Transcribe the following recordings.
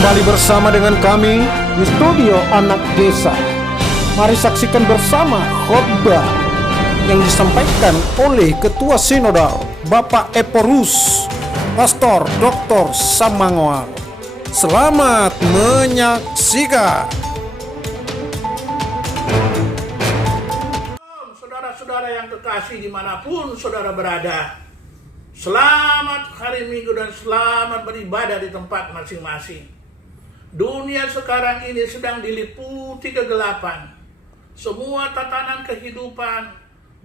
Kembali bersama dengan kami di studio Anak Desa. Mari saksikan bersama khotbah yang disampaikan oleh Ketua Sinodal Bapak Eporus, Pastor Dr. Samangoal. Selamat menyaksikan. Saudara-saudara yang kekasih dimanapun saudara berada, selamat hari Minggu dan selamat beribadah di tempat masing-masing. Dunia sekarang ini sedang diliputi kegelapan. Semua tatanan kehidupan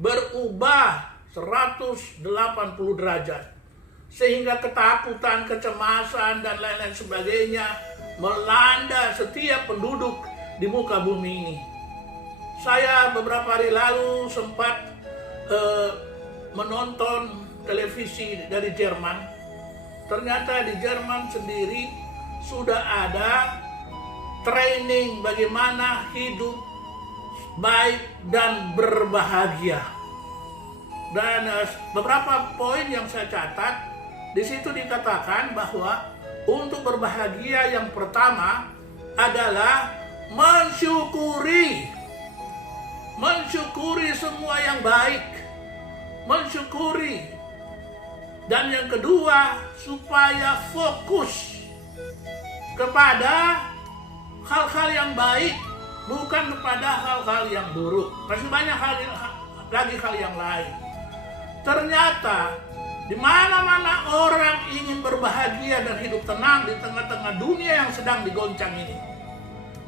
berubah 180 derajat. Sehingga ketakutan, kecemasan, dan lain-lain sebagainya melanda setiap penduduk di muka bumi ini. Saya beberapa hari lalu sempat menonton televisi dari Jerman. Ternyata di Jerman sendiri sudah ada training bagaimana hidup baik dan berbahagia. Dan beberapa poin yang saya catat, di situ dikatakan bahwa untuk berbahagia yang pertama adalah mensyukuri semua yang baik, mensyukuri. Dan yang kedua, supaya fokus kepada hal-hal yang baik, bukan kepada hal-hal yang buruk. Masih banyak hal yang lain. Ternyata di mana-mana orang ingin berbahagia dan hidup tenang di tengah-tengah dunia yang sedang digoncang ini.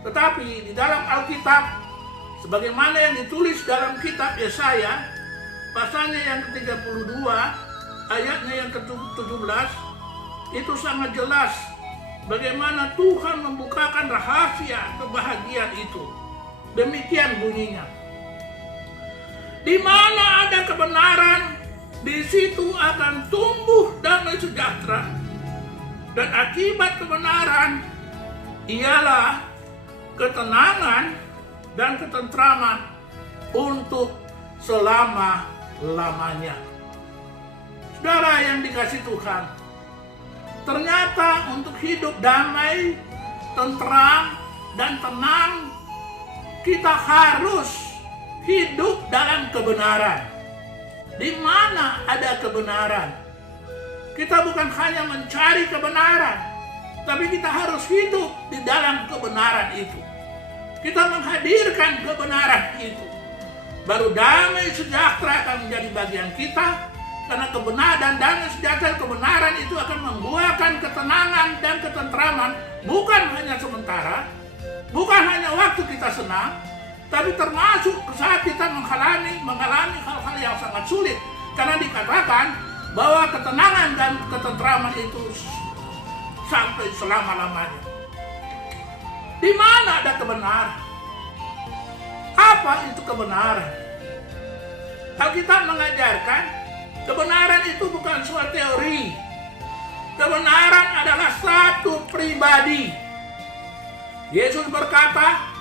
Tetapi di dalam Alkitab, sebagaimana yang ditulis dalam kitab Yesaya, pasalnya yang ke-32, ayatnya yang ke-17, itu sangat jelas bagaimana Tuhan membukakan rahasia kebahagiaan itu. Demikian bunyinya. Di mana ada kebenaran, di situ akan tumbuh damai sejahtera. Dan akibat kebenaran ialah ketenangan dan ketentraman untuk selama-lamanya. Saudara yang dikasihi Tuhan, ternyata untuk hidup damai, tentram, dan tenang, kita harus hidup dalam kebenaran. Di mana ada kebenaran, kita bukan hanya mencari kebenaran, tapi kita harus hidup di dalam kebenaran itu. Kita menghadirkan kebenaran itu. Baru damai sejahtera akan menjadi bagian kita. Karena kebenaran dan damai sejahtera, kebenaran itu akan membuahkan ketenangan dan ketentraman, bukan hanya sementara, bukan hanya waktu kita senang, tapi termasuk saat kita mengalami hal-hal yang sangat sulit. Karena dikatakan bahwa ketenangan dan ketentraman itu sampai selama-lamanya. Di mana ada kebenaran? Apa itu kebenaran? Alkitab mengajarkan kebenaran itu bukan suatu teori. Kebenaran adalah satu pribadi. Yesus berkata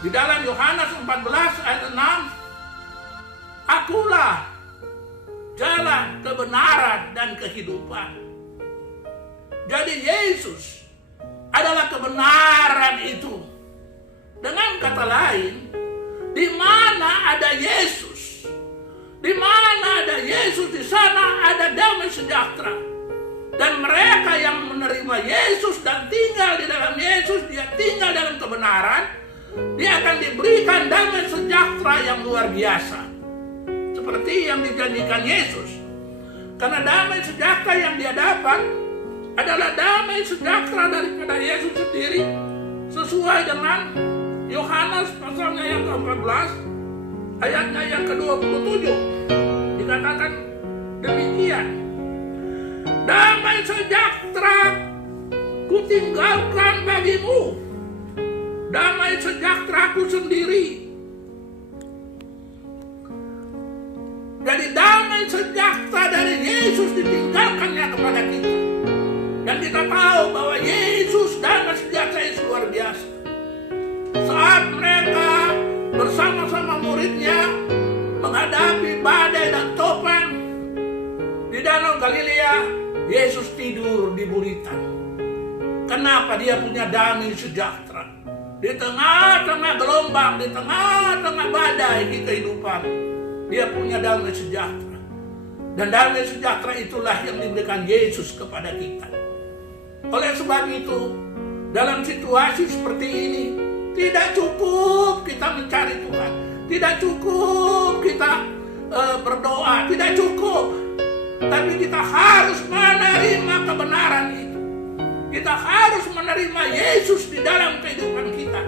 di dalam Yohanes 14 ayat 6, "Akulah jalan, kebenaran, dan kehidupan." Jadi Yesus adalah kebenaran itu. Dengan kata lain, di mana ada Yesus, di mana ada Yesus, di sana ada damai sejahtera. Dan mereka yang menerima Yesus dan tinggal di dalam Yesus, dia tinggal dalam kebenaran, dia akan diberikan damai sejahtera yang luar biasa. Seperti yang dijanjikan Yesus. Karena damai sejahtera yang dia dapat adalah damai sejahtera daripada Yesus sendiri. Sesuai dengan Yohanes pasalnya yang ke-14, ayatnya yang ke-27, dikatakan demikian, "Damai sejahtera kutinggalkan bagimu, damai sejahteraku sendiri." Jadi damai sejahtera dari Yesus ditinggalkannya kepada kita. Dan kita tahu bahwa Yesus damai sejahtera itu luar biasa. Saat mereka bersama-sama muridnya menghadapi badai dan topan di Danau Galilea, Yesus tidur di buritan. Kenapa? Dia punya damai sejahtera. Di tengah-tengah gelombang, di tengah-tengah badai di kehidupan, dia punya damai sejahtera. Dan damai sejahtera itulah yang diberikan Yesus kepada kita. Oleh sebab itu, dalam situasi seperti ini, tidak cukup kita mencari Tuhan. Tidak cukup kita berdoa. Tidak cukup. Tapi kita harus menerima kebenaran itu. Kita harus menerima Yesus di dalam kehidupan kita.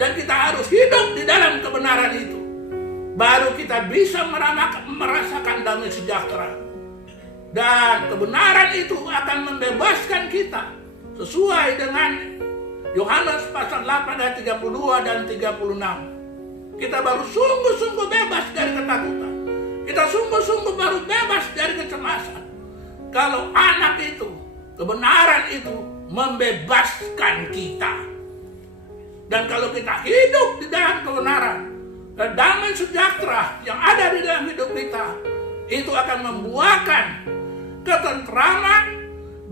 Dan kita harus hidup di dalam kebenaran itu. Baru kita bisa merasakan damai sejahtera. Dan kebenaran itu akan membebaskan kita. Sesuai dengan Yohanes pasal 8 ayat 32 dan 36. Kita baru sungguh-sungguh bebas dari ketakutan. Kita sungguh-sungguh baru bebas dari kecemasan. Kalau anak itu, kebenaran itu membebaskan kita. Dan kalau kita hidup di dalam kebenaran, dan damai sejahtera yang ada di dalam hidup kita, itu akan membuahkan ketentraman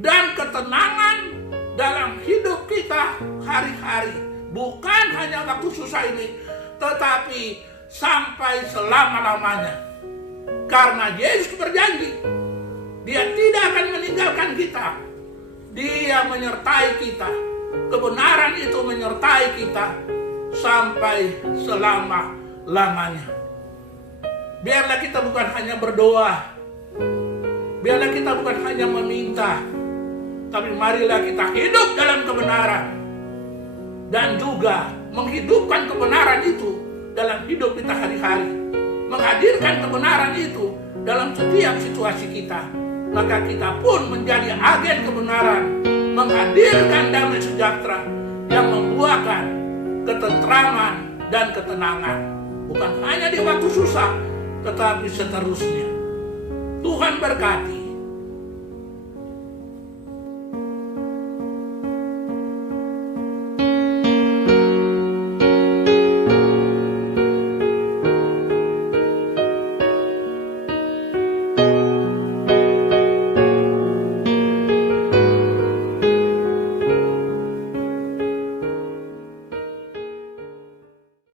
dan ketenangan dalam hidup kita hari-hari. Bukan hanya waktu susah ini, tetapi sampai selama-lamanya. Karena Yesus berjanji, Dia tidak akan meninggalkan kita. Dia menyertai kita. Kebenaran itu menyertai kita sampai selama-lamanya. Biarlah kita bukan hanya berdoa, biarlah kita bukan hanya meminta, tapi marilah kita hidup dalam kebenaran. Dan juga menghidupkan kebenaran itu dalam hidup kita hari-hari. Menghadirkan kebenaran itu dalam setiap situasi kita. Maka kita pun menjadi agen kebenaran. Menghadirkan damai sejahtera yang membuahkan ketentraman dan ketenangan. Bukan hanya di waktu susah, tetapi seterusnya. Tuhan berkati.